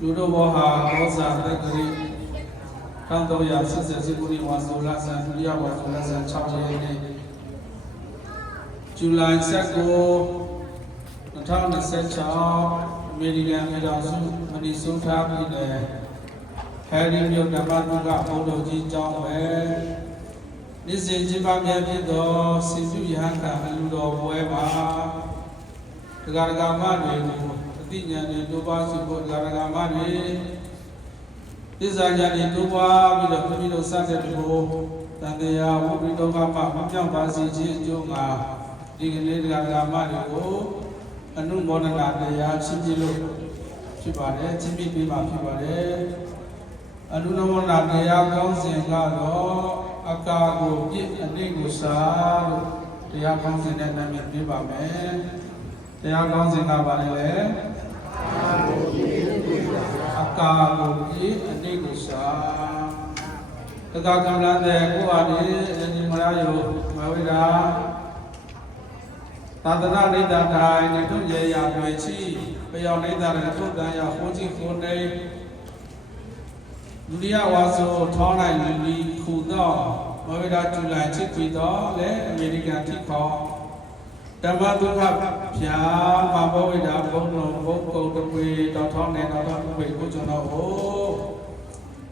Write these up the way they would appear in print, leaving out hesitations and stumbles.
လူတို့ဘောဟာကောဇာတက္ကရီ1380ခုနှစ်ဝါဆိုလဆန်ဒုတိယဝါဆိုလဆန်6ရက်နေ့ဇူလိုင်19 2026အမေရိကန်ပြည်ထောင်စုမနီဆိုးတားပြည်နယ်ဟယ်ရီမြို့ဓမ္မတုကဘုန်းတော်ကြီးကျောင်းပဲနေ့စဉ်ကျင်းပမြဲဖြစ်သောစီစုရဟန်းခံအလူတော်ပွဲမှာတရားဓမ္မတွေကိုအသိဉာဏ်တွေတိုးပွားစေဖို့တရားဓမ္မတွေသစ္စာဉာဏ်တွေတိုးပွားပြီးတော့ဘုရားတို့စတဲ့ကိုတန်တရားဝိပရိတောကမှမပြောင်းပါစေခြင်းအကျိုးငါဒီကနေ့တရားဓမ္မတွေကိုအနုမောဒနာတရားရှင်းပြလို့ဖြစ်ပါတယ်ရှင်းပြပေးမှာဖြစ်ပါတယ်အနုမောဒနာတရားကောင်းစဉ်ကတော့အကာကိုပြည့်အနိကိုစာလို့တရားကောင်းစဉ်နဲ့နာမည်ပေးပါမယ်တရားကောင်းစဉ်ကပါလေအကာကိုပြည့်အနိကိုစာတက္ကကံလန်းတဲ့ကိုအားဒီအညီမရယောမဝိဒါသာသနာ့နေတတိုင်းနေထုတ်ရရတွေချီပယောနေတရထုတ်တန်ရဟိုးကြီးကိုနေဒုတိယဝါဆိုထောင်းလိုက်လူကြီးခုတော့မဝိဒါဇူလိုင်ချစ်ပြီးတော့လေအမေရိကန်ထိခေါ်ဓမ္မဒုက္ခဖြာမဘဝိဒါဘုံလုံးဘုံကုန်တပွေတော်ထောင်းနေတော်တော်ပွေကိုကျွန်တော်ဟို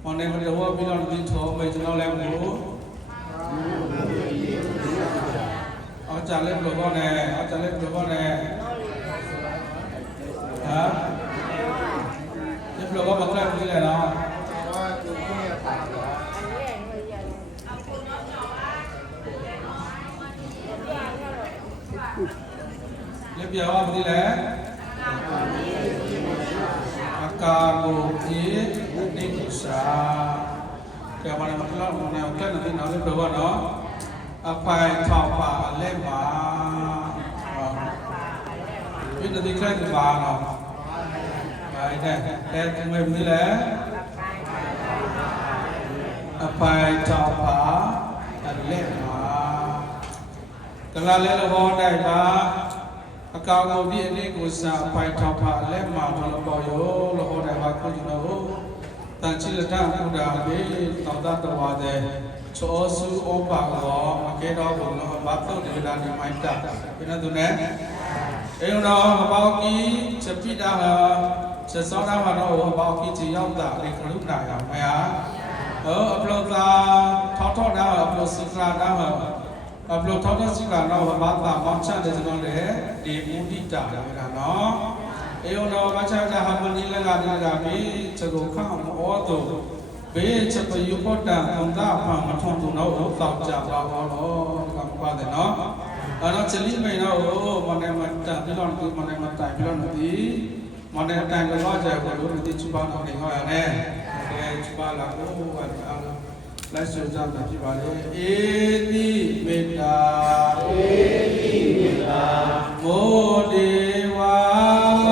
မောင်နေမတော်ပြီးတော့ဒီထောင်းမယ်ကျွန်တော်လည်းမို့เอาจารย์เล็บหลวงพ่อแน่เอาจารย์เล็บหลวงพ่อแน่ฮะเล็บหลวงพ่อบอกแล้วที่ไหนเนาะเล็บยาวว่าที่ไหนอากาโกจินิกุสาเดี๋ยวมาในมัธยมในแค่นั้นที่เราเล็บหลวงพ่อเนาะอภัยชาวป่าเล่มาวินาทีแค่ที่บ้านเนาะไปเนี่ยแต่ถึงเวลานี้แหละอภัยชาวป่าเล่มากำลังเล่นละครได้ปะอากาศเราดีนี่กูสาอภัยชาวป่าเล่มาทรมานอยู่ละครได้ปะกูจะรู้แต่ชิลท่ากูด่าดีต่อตาตัวเดชอสูโอปากหอมาเกดอกคนเราบัตรตัวเดียวได้ไม่ตัดเป็นนั่นตัวนี้เอ็งเราบ่าวกี้จะพิจารณาจะสอนเราเราบ่าวกี้จะย่อมตัดในครุหนาอย่างไรอ่ะอัปโหลดทอดได้อัปโหลดสิกราได้อัปโหลดทอดสิกราเราบัตรมองชัดเลยจะต้องเลยดีมูดีจ่าเลยนะเนาะเอ็งเราบัตรจะหาวันนี้แล้วกันมีจะรู้ข้าวโอ้ตัวเบชปยุปตังองค์ตาพังมาท่องตุนเอาตอบจากเราเราคำว่าแต่เนาะเราจะลิ้นไม่เนาะมันในมันจัดที่เราคือมันในมันตายที่เราหนุ่มมันในตายก็ว่าจะคนรู้ที่ชุบานเอาในห้อยแน่แต่ชุบานเราโอ้วันเอาไล่สุดจำแบบที่ว่าเลยเอติเมตตาโมเดวาโ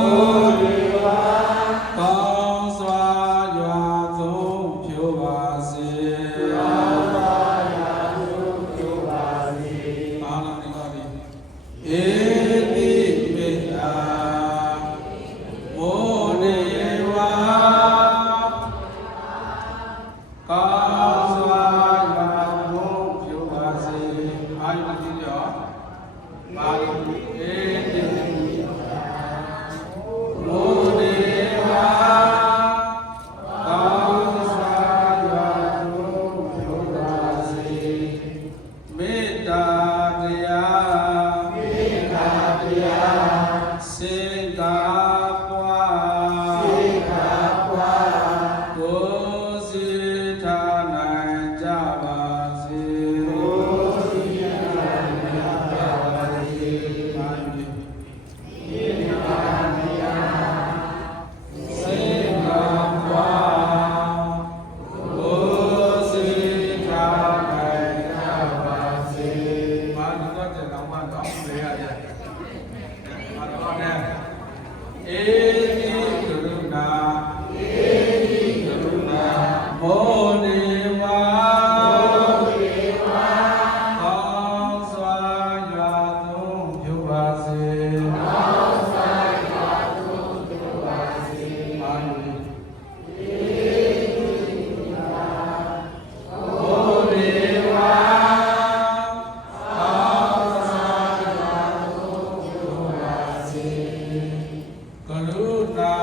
နာ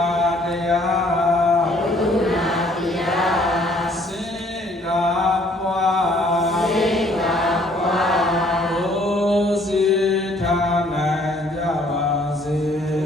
တရားစင်္ကာပွားဘုစီထားနိုင်ကြပါစေ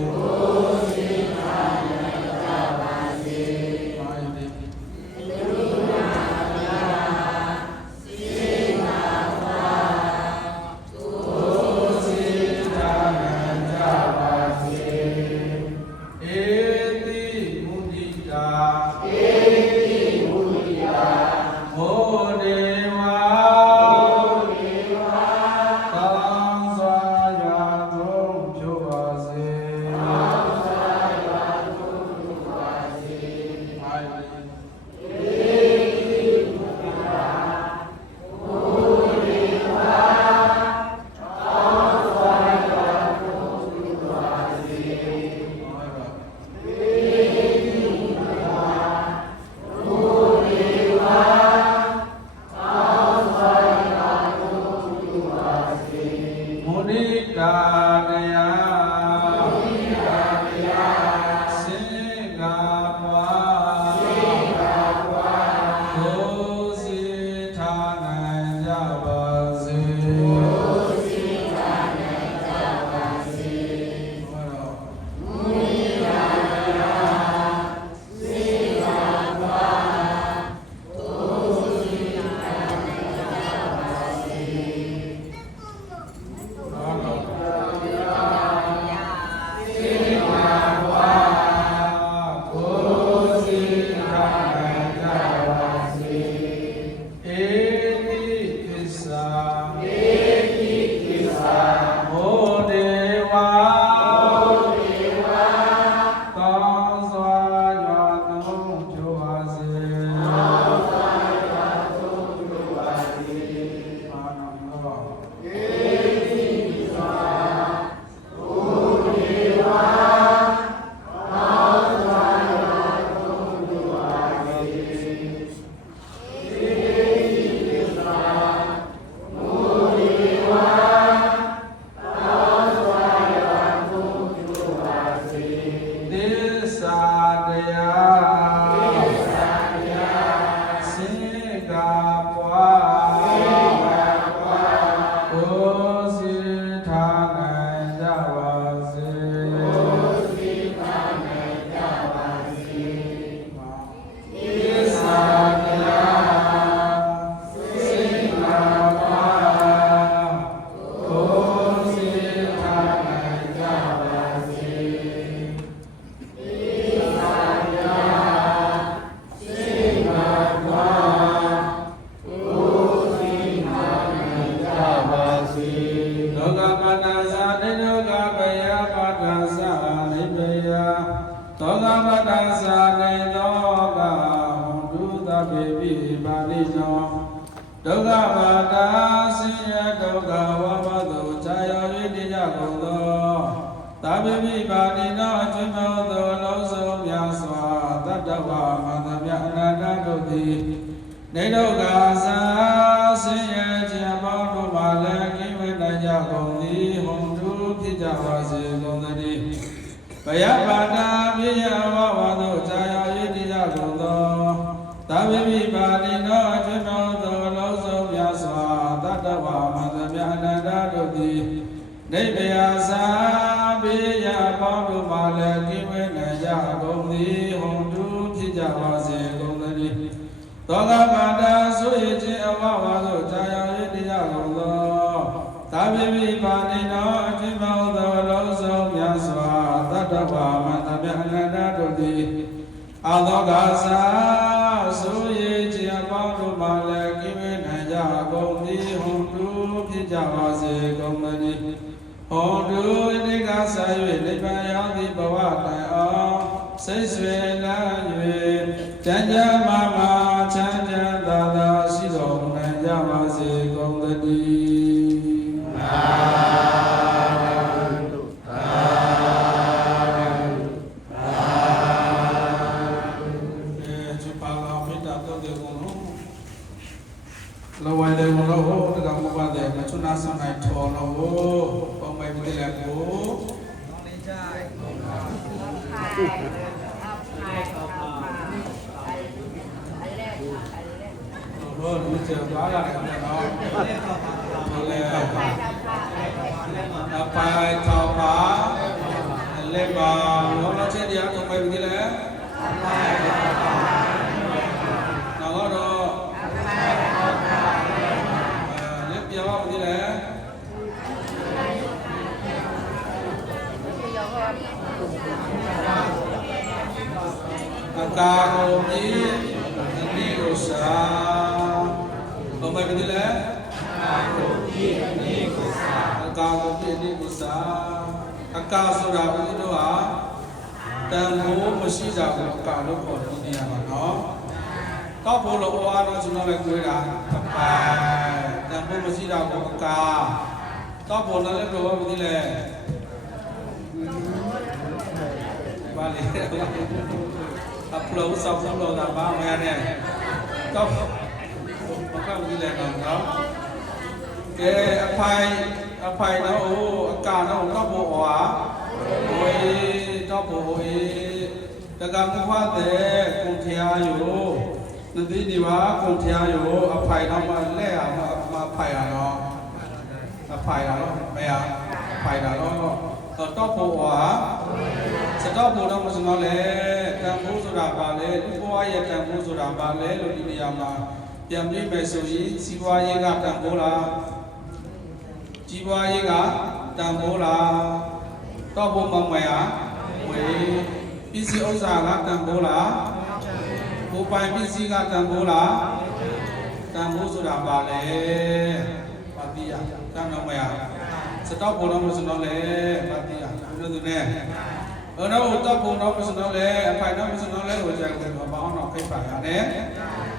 က Rồi, bây giờ đó là cái đó. Phải thảo phá lên vào nó chết đi không phải cái đấy. Nào đó rồi. Nhấp giờ vào cái đấy. Ca ngô nhí ni cô sa. Không phải cái đấy. Ca ngô nhí ni cô sa. Ca số ra cái đó à. Tạm bố mà xí ra cái ca lúc còn đi nhà mà nó. Có bộ lộ hoa nó chúng nó lại cười ra. Tạm bố mà xí ra cái ca. Có bộ nó lấy đồ cái này. Ba lê. Upload xong upload là ba mẹ này. Có cái này đó. Cái phải nó cả nó có bộ hóa ôi có bộ ôi ta cầm cái hoa thế cùng theoอยู่นั่นที่นี่ว่าcùng theoอยู่phải nó mà lẽ mà phải nó phải nó mẹ phải nó có bộ hóa sẽ có bộ nó mà nó lẽ cầm bộ số đà bà lẽ lúc qua giờ cầm bộ số đà bà lẽ lúc đi mà tiệm đi về số gì si qua giờ gặp cầm bộ là chỉ qua gì cả, tạm bố là có bố mong mày à, với PC ông già là tạm bố là bố bài PC là tạm bố số đảm bảo lệ, bắt đi à, tạm mong mày à, sẽ tao bố nó mới số nó lệ, bắt đi à, nó từ nè, ở đâu tao bố nó mới số nó lệ, phải nó mới số nó lệ rồi chạy về mà báo nó cái phải à nè,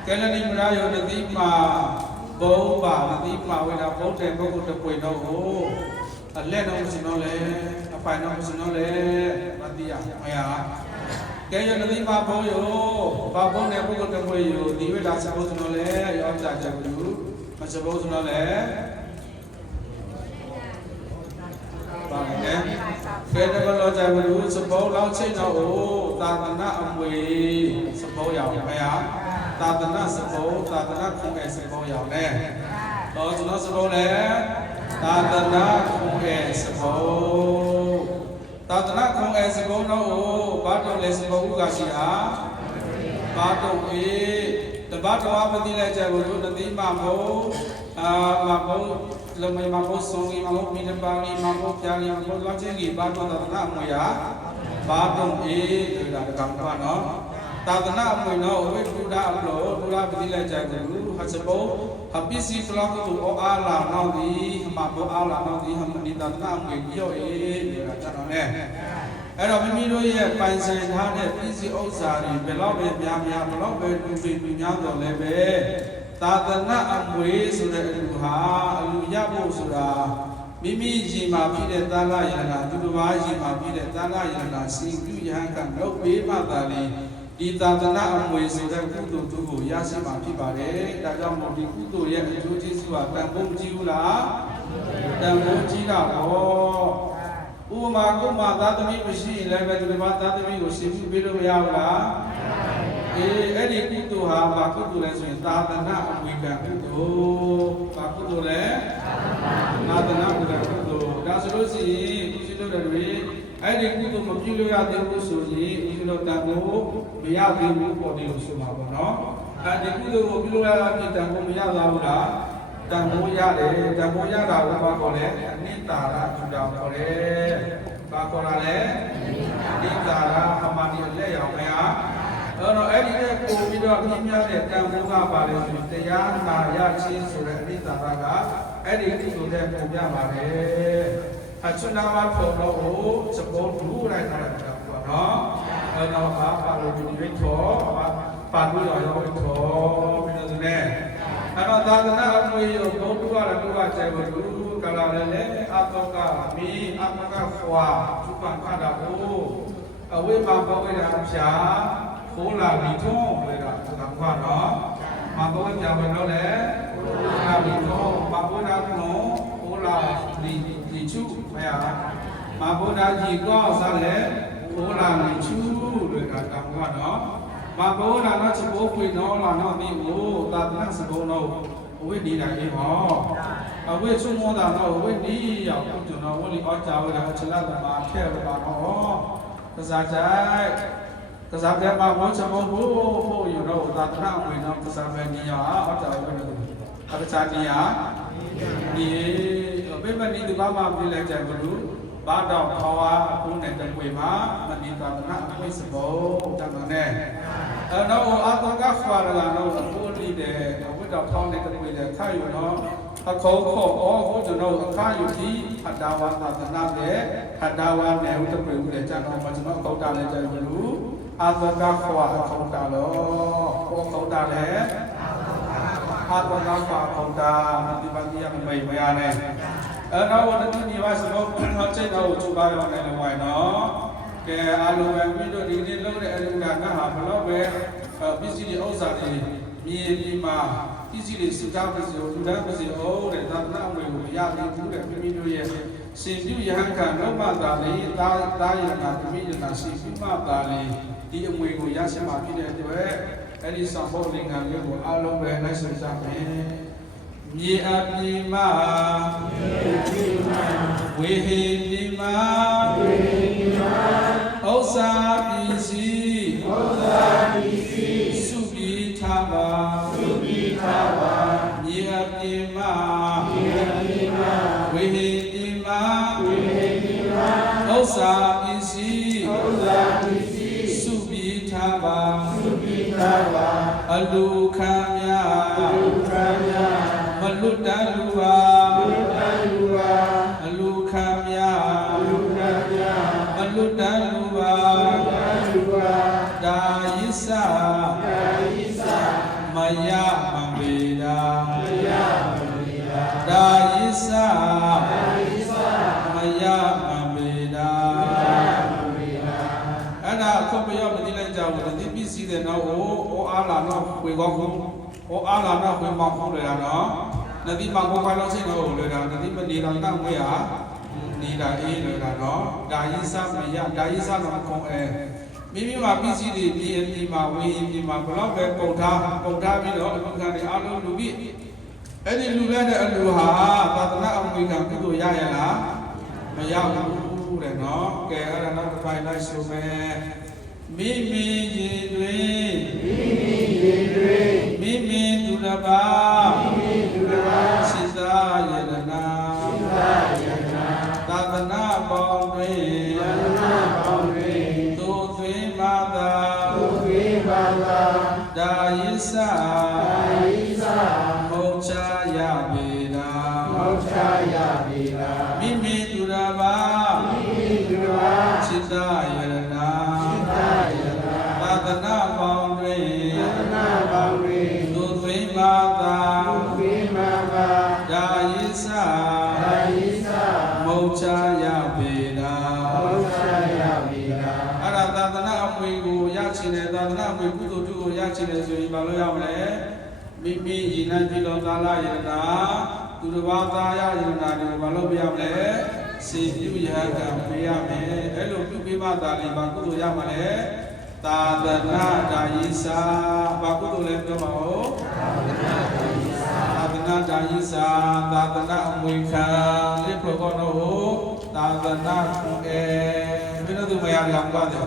cái là đi ra rồi được tí mà bố bảo là tí mà bây giờ bố trẻ bố cũng được quỳ đâu lên nó xin nó lên phải nó xin nó lên bắt đi à mày à cái giờ nó tí mà bố yo bà bố này bố cũng được quỳ yo tí bây giờ sẽ bố xin nó lên yo trả trả yo mà sẽ bố xin nó lên bảo này cái đó có lo trả yo sẽ bố lao chơi nó ta ta na ông quỳ sẽ bố giàu mày à ta tận na sập bố ta tận na không hề sập bố giàu nè đó chúng nó sập bố nè ta tận na không hề sập bố ta tận na không hề sập bố nó bắt đầu lấy sập bố cái gì à bắt đầu từ bắt đầu áp đi lại chạy vào chỗ tí mà bố là mày mà bố xong mà bố mình làm bao nhiêu mà bố chơi mà bố làm chơi gì bắt đầu ta tận na mày à bắt đầu từ là cầm qua nó ta tận na mày nó với Buddha bị lại chạy từ hạt bố hạt bisi phật tu ở là nào đi mà bố ở là nào đi hầm đi ta tận na mày nhiều là cho nó nèအဲ့တော့မိမိတို့ရဲ့ပိုင်ဆိုင်ထားတဲ့ပြည်စည်းဥစ္စာတွေဘယ်တော့ပဲများများဘယ်တော့ပဲတူတူများတော့လည်းပဲသာသနာအမွေဆိုတဲ့အလူဟာအလူရဖို့ဆိုတာမိမိကြီးမှာဖြစ်တဲ့သာလယနာသူတစ်ပါးကြီးမှာဖြစ်တဲ့သာလယနာစီပြုရဟန်းကလုပ်ပေးမှသာလေဒီသာသနာအမွေဆိုတဲ့ကုသိုလ်သူကိုရရှိမှာဖြစ်ပါတယ်ဒါကြောင့်မို့ဒီကုသိုလ်ရဲ့အကျိုးကျေးဇူးဟာတန်ဖိုးကြီးဘူးလားတန်ဖိုးကြီးတာပေါ့ဥပမာကိုမှသာသမီမရှိရင်လည်းပဲဒီမှာသာသမီကိုရှင်းပြပေးလို့မရဘူးလားအဲ့ဒီကုသိုလ်ဟာဘာကုသိုလ်လဲဆိုရင်သာသနာအမွေခံကုသိုလ်ဘာကုသိုလ်လဲသာသနာအမွေခံကုသိုလ်ဒါဆိုလို့ရှိရင်ကုသိုလ်တွေအဲ့ဒီကုသိုလ်မပြုလို့ရသေးဘူးဆိုရင်ကုသိုလ်တန်ဖို့မရသေးဘူးပေါ်တယ်လို့ဆိုမှာပေါ့နော်အဲ့ဒီကုသိုလ်ကိုပြုလို့ရတဲ့တန်ဖို့မရသာဘူးလားတန်ဖိုးရတယ်တန်ဖိုးရတာကိုဘာခေါ်လဲအနိတာရသူတော်ခေါ်တယ်ဘာခေါ်လဲအနိတာရအမှန်တည်းလက်ရောက်မရအဲ့ဒီနဲ့ပို့ပြီးတော့ပြင်းပြတဲ့တန်ဖိုးကပါလေဆိုတရားနာရချင်းဆိုတဲ့အနိတာရကအဲ့ဒီကုသိုလ်တဲ့ပုံပြပါတယ်အချွနာမဖို့တော့စပေါ်ဒူလိုက်တာပေါ့နော်အဲ့တော့ဘာပါလို့ဒီလိုထောပါလို့ရောထောပြီးတော့ねအဲ့တော့သာသနာ့အမွေကိုဘုဒ္ဓဝါဒကကျေဝလူကလာလည်းအတောကမီအမကဖွာသူပန်ခတာကိုအဝိမာဘဝေရာဖြာခိုးလာပြီးထုံးဝေရာသံဃာနော်မဘဝကြောင့်တော့လေခိုးလာပြီးထုံးမဘဝနာကုခိုးလာဒီချုမရမဘဝနာကြီးကောစားလေ โอลานี่ชูเลยกาตามว่าเนาะมาโบราณเนาะจะโบคุยเนาะล่ะเนาะนี่โอ้ตาตนะสโบเนาะเอาไว้ดีได้เองอ๋อเอาไว้ชุ่มมอดาเนาะเอาไว้นี่อย่าพูดถึงเนาะวันนี้อ๋อจ้าเวลาฉลาดมาแค่เวลาเนาะภาษาใจภาษาแต่มาโบจะโบโบอยู่เนาะตาตนะเอาไว้เนาะภาษาแบบนี้อ๋อจ้าไว้เนาะภาษานี่อ่ะนี่เป็นแบบนี้ดูบ้ามาเป็นแรงใจมาดูบ้าดอกทว่าผู้ในจังหวัดมามันมีตาตนะไม่สบจังนั้นแน่เนาะอาตากฟ้าละเนาะผู้นี้เด้ผู้ดอกทองในจังหวัดเด้ข้าอยู่เนาะเขาขออ๋อผู้จะเนาะข้าอยู่ที่หัดดาวาตาตนะเด้หัดดาวาแนวจะเป็นเด้จังของมันจะเนาะเขาตาเลยใจมาดูอาตากฟ้าเขาตาเนาะเขาตาแล้อาตากฟ้าเขาตาที่บางทียังไม่ยาแน่เราวันนี้มีว่าสมมติเขาใช้เราจุบายเราในละวันเนาะแกอารมณ์แบบนี้ด้วยดีนี่เราได้อารมณ์การนะฮะเพราะเราแบบพิจิตรอุตสาหะมีมาพิจิตรสุดาพิจิตรสุดาพิจิตรโอ้เด็ดตาหน้าไม่รู้ยากที่ผู้เด็กมีด้วยสิ่งที่ยังการเรามาตาลีตาอย่างนั้นมีอย่างนั้นสิ่งที่มาตาลีที่ยังไม่รู้ยากสมาธิเด็ดด้วยไอ้ที่สมบูรณ์งานเรื่องอารมณ์แบบนั้นสุดามีอภิมาเวหินิมาอุสาปิสีสุบิทาวามีอภิมาเวหินิมาอุสาปิสีสุบิทาวาอลูคามยามลุดาลูวาอลูคามยามลุดาลูวาดายิสามายามังเบดาดายิสามายามังเบดาအဲ့ဒါခုတ်ပြောမသိလိုက်ကြဘူးဒီပစ္စည်းတဲ့နော်အိုအားလာနော်ဝေကောင်းအိုအားလာနော်ဝေမောင်းခေါ်လေတာနော်နတိမဘောကလောက်စိတ်တော့လေတာနတိမနေတာကငွေဟာနေတာအေးလေတာနော်ဒါယိသမယဒါယိသမခုံအဲမိမိမှာပစ္စည်းတွေဒီအပြင်မှာဝေအပြင်မှာဘလောက်ပဲပုံထားပြီးတော့အလူခံတွေအားလုံးလူပြီးအဲ့ဒီလူလဲတဲ့အလူဟာသာသနာအမွေခံပြုလို့ရရလားမရဘူးတဲ့နော်ကဲအဲ့ဒါနောက်တစ်ပိုင်းလိုက်ဆိုမယ်မိမိရေတွင်မိမိသူတစ်ပါးစိသာယတနာသာသနာပေါင်းတွင်သို့သွေးမာသာဒါယိသမုတ်ချရပေတာမိမိသူတစ်ပါးစိသာယတနာသာသနာပေါင်းတွင်သို့သွေးမာသာဒါယိသမုတ်ချရပေတာအဲ့ဒါသာသနာအမွေကိုရချင်တယ်သာသနာအမွေကုသိုလ်ကိုရချင်တယ်ဆိုရင်ဘာလို့ရမလဲမိမိရည်နိုင်ပြီးတော့သာလယနာသူတစ်ပါးသားရယနာတွေကိုဘာလို့ပြရမလဲစေပြုရကံပေးရမယ်အဲ့လိုပြုပေးမှသာလေဘာကုသိုလ်ရမှာလဲသာသနာဒါယိစာဘာကုသိုလ်လဲပြောပါဦးသာသနာဒါယိစာသာသနာအမွေခံလေးပရောတော့သာသနာကိုဘယ်လိုသူမရအောင်ပါတယ်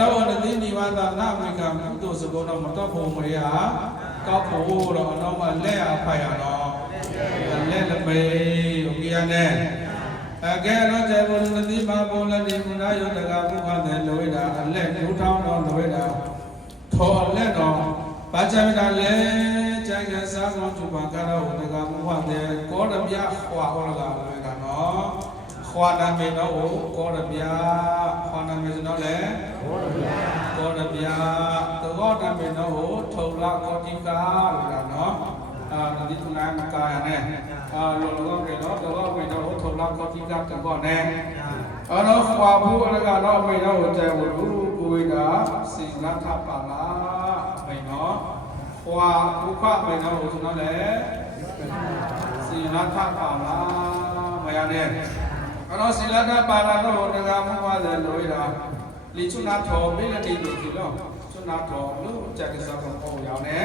တော့နတိနိဝါဒနာအမွေခံကုသိုလ်စကောတော့မတော့ဖို့မရကောက်ဖို့တော့အတော့မှလက်အဖိုက်ရတော့လက်လက်မေโอเคနဲ့အကဲတော့ကျေဘုံနတိမဘုံလည်းဒီမနာယောတကဘုရားတဲ့လွေတာအလက်ဒုထောင်းတော့လွေတာထော်လက်တော့ဘာချမ်းတာလဲကျန်ကစားကောင်းသူပါကားတော့တကဘုရားတဲ့ကောရပြဟွာဟောလာလွေတာနော်ခွာနာမေတော့ကောရပြခွာနာမေဆိုတော့လေကောရပြသောတမေတော့ထုံလာကောတိကာလွေတာနော်နတိထုနာမကာယနဲ့လောလောကေတော့တော့ဝေတော့ထုံလာကောတိကာတော့နဲ့အဲ့တော့ခွာဖို့အလကတော့ဝေတော့တဲဝလူကိုဝေတာစိလထပါလားဝေနော်ခွာဘုခဝေတော့ဆိုတော့လေစိလထပါလားမရနဲ့အဲ့တော့စိလထပါလာတော့တကဘုရားတဲ့လွေတာ လီချွနာထော်ပေးတဲ့ဒီလိုလောချွနာထော်လို့ကြက်ကစားတော့ပေါ့ရောင်းနေ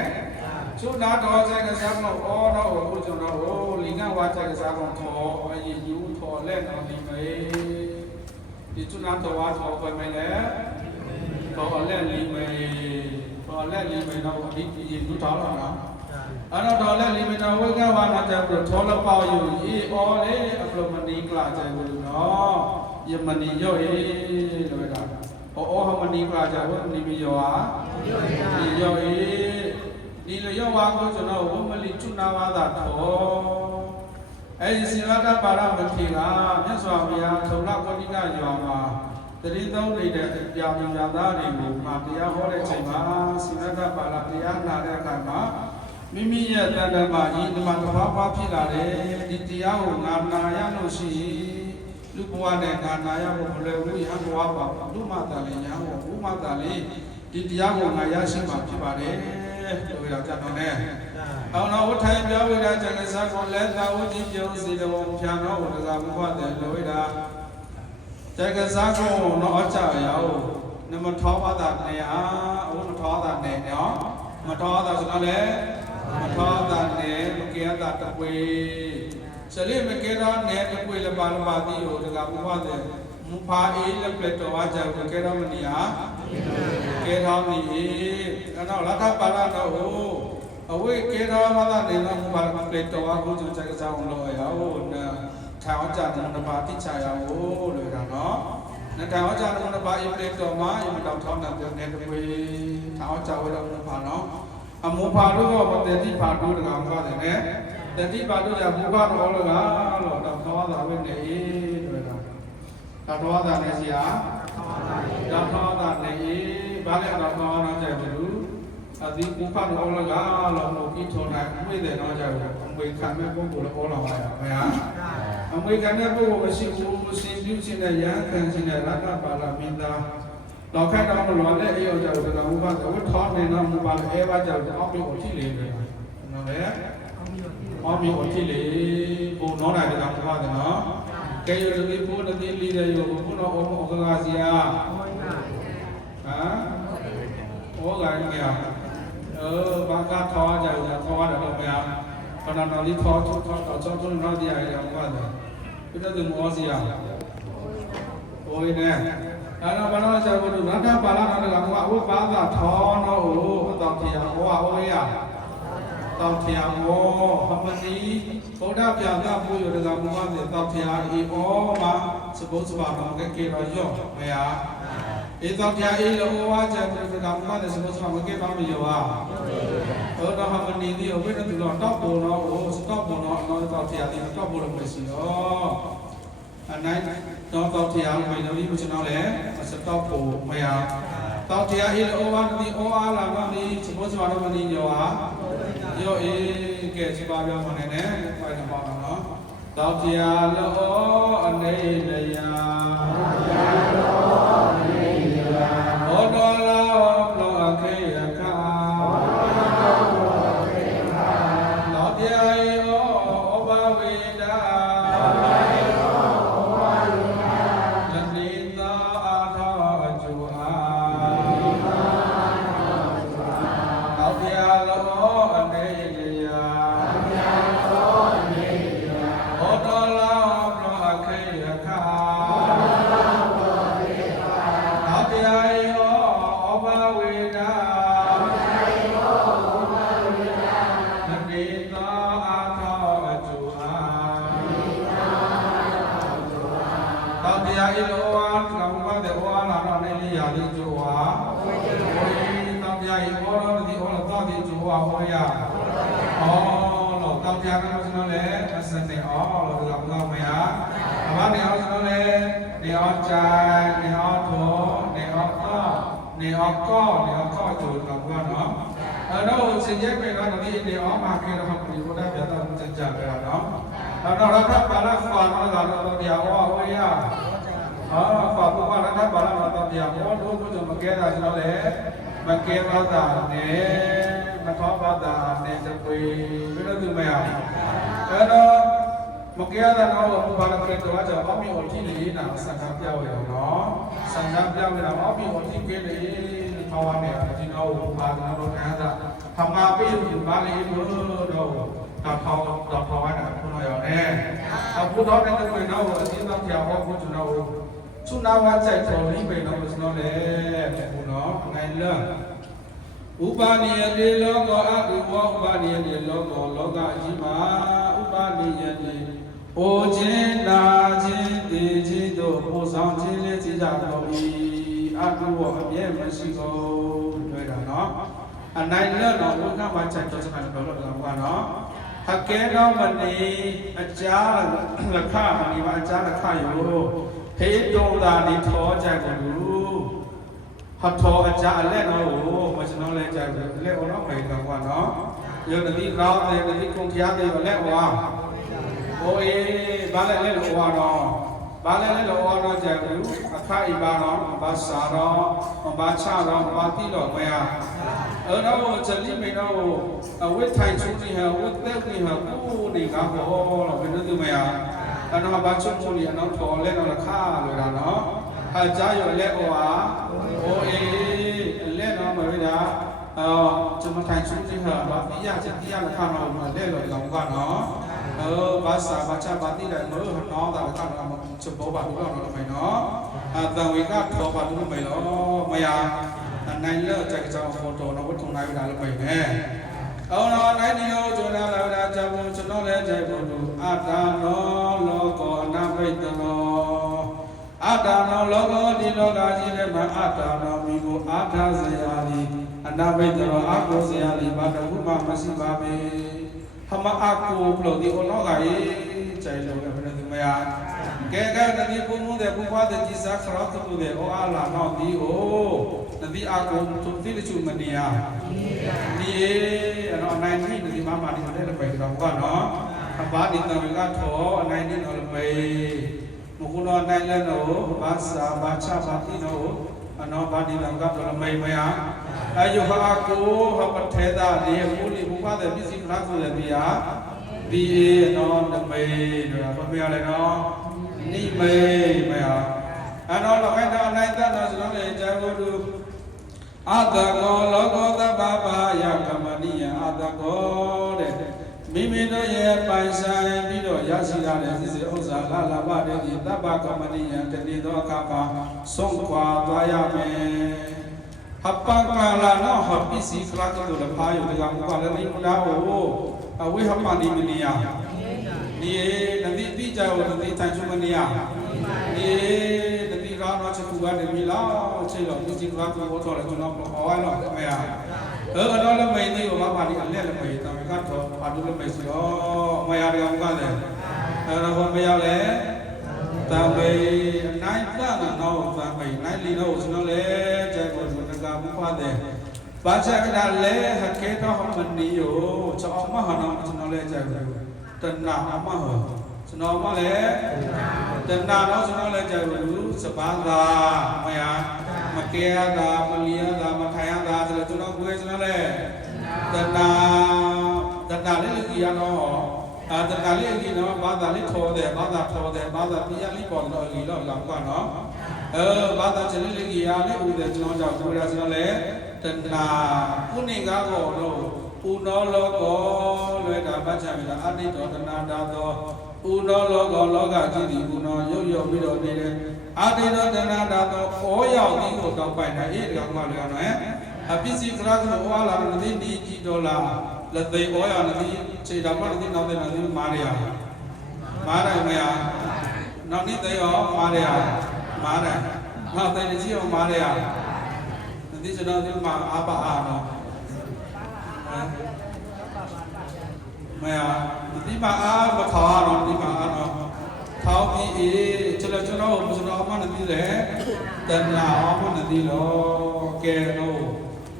ချွနာထော်ကြက်ကစားတော့အော်တော့ဘုကျွန်တော်လီငါဝါကြက်ကစားတော့ထော်အရင်ယူထော်လက်တော့ဒီမေဒီချွနာထော်ဝါထော်ပဲမယ်လေထော်လက်လီမေထော်လက်လီမေတော့ဒီရင်ယူထော်တော့နော်အဲ့တော့တော်လက်လီမီတာဝိကဝါနာတဲ့ပြီးထောလပေါယူအေးအော်လေအပလမနီကလာကြဘူးနော်ယမနီရော့အေးလို့ပြောတာအော်ဟမနီကလာကြဘူးနီမီရောဟာဒီရော့အေးဒီလရော့ဝါကိုကျွန်တော်ဝမလီချွနာဝါသာထောအဲ့ဒီစိလတာပါရမထေကမြတ်စွာဘုရားထုံလကောတိကရွာမှာတတိသုံးနေတဲ့ကြာမညာသားတွေကိုမှာတရားဟောတဲ့ချိန်မှာစိလတာပါရတရားနာတဲ့အခါမှာမိမိရဲ့တဏ္ဍမှာဤဓမ္မတစ်ပါးပါဖြစ်လာတယ်ဒီတရားကိုငါနာရလို့ရှိလူဘဝနဲ့ငါနာရဖို့မလွယ်ဘူးရဟန်းဘဝပါလူမတန်လည်းညာဘုမတန်လည်းဒီတရားကိုငါရရှိမှာဖြစ်ပါတယ်လို့ပြောကြတော့နဲ့အောင်တော်ဝထိုင်ပြောဝိဒါကျန်စားကိုလက်သာဝတိပြုံးစီတော်ဖြာတော်ဝဒကဘုရားတဲ့လို့ဝိဒါကျန်စားကိုတော့အချရောနမထောပါတာနေအားအဝမထောတာနေနော်မထောတာဆိုတော့လေမထောတာနဲ့မကေတာတပွေစလိမကေတာနဲ့တပွေလပါလပါတိဟိုတကဘုရားတဲ့မူဖာအေးလက်ပလက်တော်အကြောင်းကေတာမနီဟာကေတာမီအဲ့တော့လထပါလာတော့ဟိုအဝိကေတာမသာနေတော့မူဖာပလက်တော်အကိုကျန်ကြအောင်လို့ရအောင်ထောင်ကြတယ်နပါတိချာရအောင်လို့ရတာနော်နထောင်ကြတယ်နပါအေးပလက်တော်မှာအမတော်ထောင်းတဲ့နဲ့တပွေထောင်ကြဝဲတော့မူဖာနော်အမောပါလို့တော့တတိပါတို့တကမှာတယ်နဲ့တတိပါတို့ကဘုရားတော်လို့ကတော့တော်သာပဲနေတွေ့တာတော်သာနေစီဟာတော်သာနေဘာလဲတော်သာကြတယ်လို့အဒီဘုရားတော်လို့ကတော့ပြီးထော်နိုင်ဝိတယ်တော့ကြတယ်အမွေခံမဲ့ပုဂ္ဂိုလ်လို့ပြောလာပါမယ်ဟာအမွေခံတဲ့ပုဂ္ဂိုလ်မရှိဘူးမရှိပြုရှင်တဲ့ရဟန်းခံရှင်တဲ့ရတ္တပါဠမင်းသားတော့ခက်တော့မလို့လည်းအေးအောင်ကြတော့ကဘုရားကဝတ်ထောင်းနေတော့မပါလဲအဲပါကြတော့အောက်ပြီးကိုထိလေတယ်နော်လေအောက်ပြီးကိုထိလေဘုံတော့တယ်ကဘုရားကနော်ကဲရတဲ့ဘုန်းတည်းလေးတယ်ရောဘုန်းတော်အောက်ကလာစီယာဟမ်ဟောကိုင်းမရဘာကထောင်းကြတယ်ထောင်းတယ်တော့မရခဏတော်လေးထောင်းတော့ချောင်းတော့တရားရအောင်ပါတယ်ပြည့်တဲ့မောစီယာဟိုနေအဲ့တော့ဘာလို့ဆက်ဖို့ရတ္တပါဠိတော်ကဝိပါဒထောင်းတော့တောက်တရားဟောဟောရတောက်တရားဟောဟမနီဗုဒ္ဓပြာကပူရကဘုရားတဲ့တောက်တရားဤဩမှာစပုစပါတော့ကကေရောရောမရဧတောက်တရားဤလောဝါကျတဲ့ကဘုရားတဲ့စပုစပါမကေပါမရောဟာဟောတော့ဟမနီဒီဝိရတုတော့တောက်ပေါ်တော့စတောက်ပေါ်တော့တော့တောက်တရားဒီတောက်ပေါ်လို့မရှိတော့အနိုင်တော့တရားဝင်လို့ဒီကျွန်တော်လည်းစတော့ပုံမရတော့တရားအေးလောဝါဒီဩအားလာမနီစပုစပါတော့မနီရောဟာရောအေးကဲစပါပြောမနေနဲ့ဖိုင်တော့ပါတော့တော့တရားလောအနေလျာဘောတော်လောလောအခေယခာတော့တရားအေးဩဘဝေဒာสิ่งที่เป็นเราที่เดียวมาคือเราปฏิบัติได้แบบต้องจัดจ่ายไปแล้วเนาะเรารับปาราฟันเราต้องเดียวว่าโอ้ยฝ่าผู้ว่ารับปาราเราต้องเดียวว่าดูผู้ชมมาเกล้าเราเลยมาเกล้าตาเนี่ยมาท้อตาเนี่ยจะไปไม่ต้องดูไหมอ่ะแล้ว မကရတာတော့ဘာလို့လဲတော့ကြောင့်အောက်မြေကိုကြည့်နေနာစံထားပြောက်ရအောင်နော်စံထားပြောက်နေတာအောက်မြေကိုကြည့်ပေးလေဒီထောင်းနေတာဒီတော့ဘာလို့ခံတာทำมาไปอยู่บ้านเลยတော့တော့ထောင်းရတာခုနရောနဲ့အခုတော့တဲ့ကိုတော့အစင်းတော့ကြောက်ဟောခုကျွန်တော်သူနာဝကြိုက်တော်လေးပဲတော့ကျွန်တော်လည်းခုနော်နိုင်လဥပါနိယတိလောကအဘိဝဥပါနိယတိလောကလောကကြီးမှာဥပါနိယတိအိုခြင်းနာခြင်းသိခြင်းတို့ပို့ဆောင်ခြင်းလေးစီကြတော်၏အတုဝအမြဲမရှိကုန်တွေ့တာနော်အနိုင်လက်တော်ဘုရားမှာချက်တော်စကားပြောလို့တော့ကွာနော်အကဲတော်မနေအကြာလက်ခမနေပါအကြာလက်ခယောဟေတုံသာဒီထောကြကုန်ဘူးဟထောအကြာအလက်တော်ကိုမကျွန်တော်လည်းကြိုက်တယ်လက်အောင်တော့ပဲတော့ကွာနော်ယုံတတိကောင်းတယ်တတိကုန်ကြားတယ်လက်ဝါโอ้ยบาเลยโลวาတော့บาเลยโลวาတော့ကြဘူးအခါဤပါတော့ဘာစာတော့ဘာချတော့ဘာတိတော့မရတော့ဇလိမေတော့အဝိထိုင်ချုံကြီးဟာဝိသက်ကြီးဟာကိုနေကားဘောတော့ဘယ်လိုသူမရတော့ဘာချုံချုံကြီးအနောက်တော်လဲတော့ခါလွယ်တာနော်အကြရောလက်ဝါโอ้ยလက်တော့မရတာကျွန်မထိုင်ချုံကြီးဟာဘာပြရချက်ပြရခါတော့လက်တော့လောင်ကနော်ဘာသာဘာချဘာတိလည်းမလို့နော်ဒါကတော့ချဘောပါလို့တော့မယ်နော်တန်ဝေကထောပါလို့မယ်လို့မရနိုင်လို့ကြိုက်ကြောင်းဖော်တော်တော့ဝတ်ထုံနိုင်တာလို့ပဲနဲ့အော်နော်နိုင်ဒီလိုကျွန်တော်လာတာကြောင့်ကျွန်တော်လည်းကြိုက်ဖို့လို့အတ္တနောလောကောအနာဘိတနောအတ္တနောလောကောဒီလောကကြီးထဲမှာအတ္တနောမိကိုအာထာဇယာလီအနာဘိတနောအာကိုဇယာလီဘာတခုမှမရှိပါပဲทำมาอากูปลุกดีโอน้องกันใจเราเนี่ยเป็นยังไงอ่ะแกนั่นที่พูดนู่นแต่พูดว่าแต่จีซักคราตุตุเดโออาลาน้องดีโอนั่นที่อากูทุกที่ได้ชูมันเนี่ยนี่น้องนายนี่นั่นที่มาดีมันได้ระเบิดเราก็เนาะทำบ้านนี่ตอนนี้ก็ท้อนายนี่เราระเบิดมุกุนนายเล่นโอ้ภาษาภาษาภาษีโอ้น้องบ้านนี่เราก็ระเบิดไหมอ่ะอายุฮากูฮาปัทเทดาเดียมูลีบุพาแต่พิสิทธิ์รักสุดเลยพี่อ่ะบีเอนอนดเมย์เดี๋ยวไม่อะไรเนาะนี่เมย์ไม่อ่ะอันนั้นเราให้เราในตั้งแต่เราเลยใจว่าดูอาตะโกโลโกตบาบายากรรมนิยอาตะโกเดမိမိတို့ရဲ့ပိုင်ဆိုင်ပြီးတော့ရရှိလာတဲ့စစ်စစ်ဥစ္စာလာလာပါတဲ့ဒီတပ္ပကမ္မနိယတတိသောအခါမှာဆုံးခွာသွားရမယ်ဟပ္ပကာလာနောဟပိစီခလာတုလဖာယုတကဥပါလနိမလာဟောအဝိဟပနိမနိယဒီနတိတိကြောနတိတန်ချုမနိယဒီနတိရာနောချက်ကူကနေမိလာချိန်တော့ဒီစီခလာတုဘောတော်လည်းကျွန်တော်ဟောရတော့မရတော့လည်းမေဒီဘာပါဒီအလက်လည်းမေတံကတော့ဘာလို့လည်းမေစီရောမရရအောင်ကလည်းတော့မရလဲတံမေနိုင်တန်တော့တံမေနိုင်လီတော့ကျွန်တော်လည်းကြိုက်ဖို့တကမဖတ်တယ်ဘာချက်ကလည်းဟကေတော့မနီယောချောမဟာနော်ကျွန်တော်လည်းကြိုက်တယ်တဏအမဟကျွန်တော်မှလည်းတဏတော့ကျွန်တော်လည်းကြိုက်ဘူးစပန်းသာမရမကဲတာမလီယတာမထိုင်ရတာဆိုတော့ကျွန်တော်ကိုယ်ကျွန်တော်လည်းတဏလေးကြီးရတော့တဏလေးကြီးတော့ဘာသာလေးထောတယ်ဘာသာထောတယ်ဘာသာပြရလေးပေါ်တော့ကြီးတော့လောက်ကတော့ဘာသာချလေးကြီးရလေးဦးတယ်ကျွန်တော်ကြောင့်ကိုယ်ရကျွန်တော်လည်းတဏခုနေကားတော့ဥနောလောကောလွယ်တာပတ်ချပြီလားအတိတောတဏတာသောဥနောလောကောလောကကြီးဒီဥနောရုပ်ရုပ်ပြီးတော့နေတယ်အတိတောတဏတာသောဩရောက်ဒီကိုတော့ပိုင်တယ်အေးဒီကောင်ကလည်းနော်အပစ္စည်းကရာကဩလာနတိဒီကြည်တော်လာလက်သိဩရနတိခြေတော်မနတိနောက်တဲ့နတိမာရယမာရမယနောက်နေ့သေးရောမာရယမာရနောက်တဲ့ကြီးရောမာရယနတိကျွန်တော်ဒီမှာအပအားနော်မယဒီမှာအားမခါတော့ဒီမှာအားတော့ထောင်းပြီးအေးကျွန်တော်အမနတိလေတဏှာအမနတိလောကဲတော့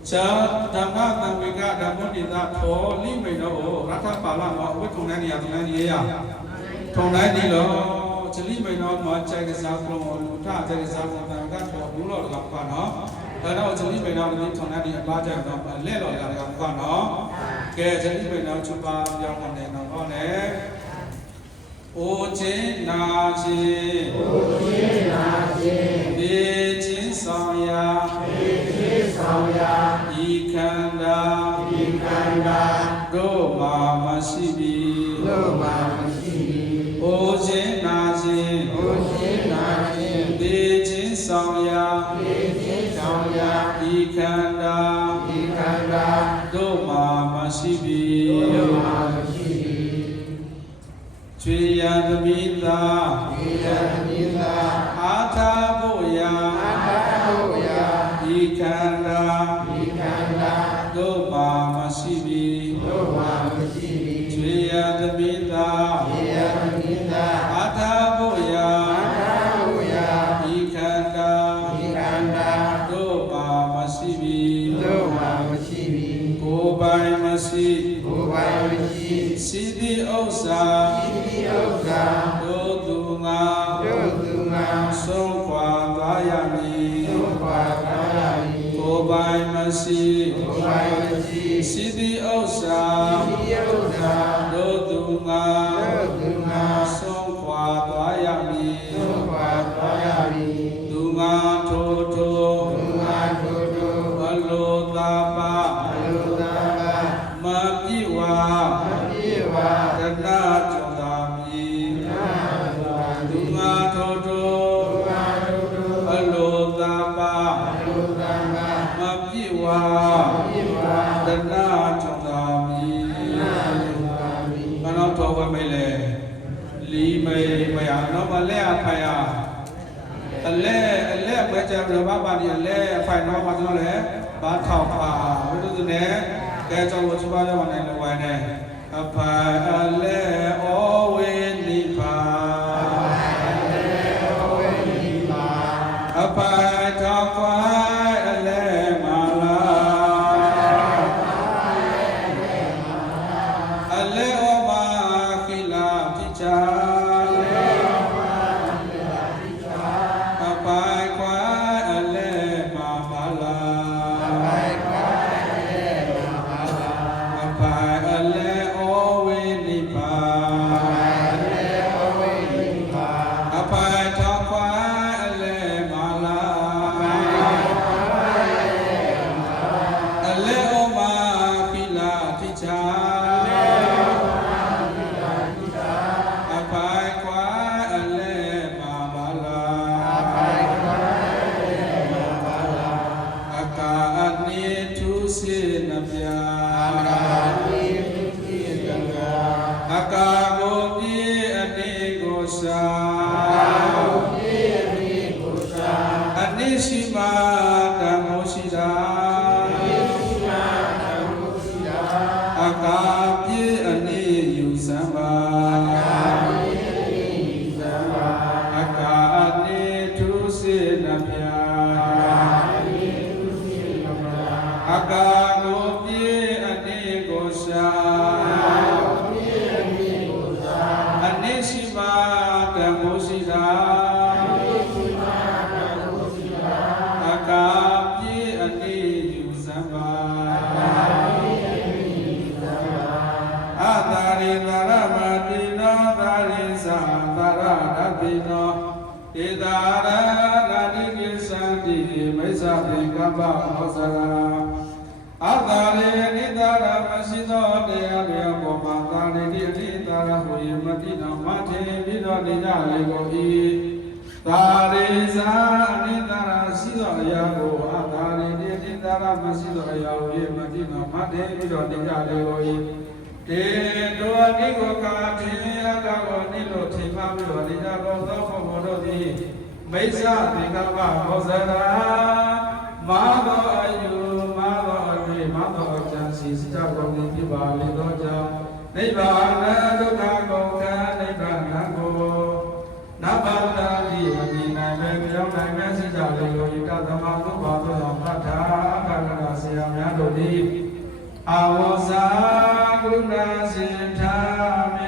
ဇာဓမ္မသံဝေကဓမ္မနိတာထောလိမိနောရထပါဠမောဝိထုံနိုင်နေရထုံနိုင်နေရထုံနိုင်နေလောဇလိမိနောမောใจကစားကလုံးလူထใจကစားကံကထောဘူးလောကပါနော်ဒါတော့ဇလိမိနောဒီထုံနိုင်နေအပါကြတော့လဲလောကကပါနော်ကဲဇလိမိနောချူပါပြောင်းနေတော့ဟောနေ ô chế na chế bê chín sao ya y khanda đô ma si bi ô chế na chế bê chín sao ya y khanda đô ma si bi Chwe ya tamita Atha boya Ikanda Doma masibi Chwe ya tamita Atha boya Ikanda Doma masibi Ko bai masi Sidi Osa Đô tu nga Sông Khoa Vayami Cô Bai Masi Sidi Osa Đô tu nga Sông Khoa Vayami Tu nga Thô Thô Alo Tapa Ma Piwa Dana Chondami Dunga Toto Alo Tapa Mapiwa Dana Chondami Mano Towa Mele Li May Maya No Male Apaya Ale Baja Baba Ni Ale Fai No Matole Ba Thao Pa Vidu Ne Ke Chong Lo Chuba Ya Wane Lo Wane Apa ale owe nipa Apa takwa ale mala Ale oma khila ticha Apa kwa ale mamala Apa ale Awasa Guna Sintha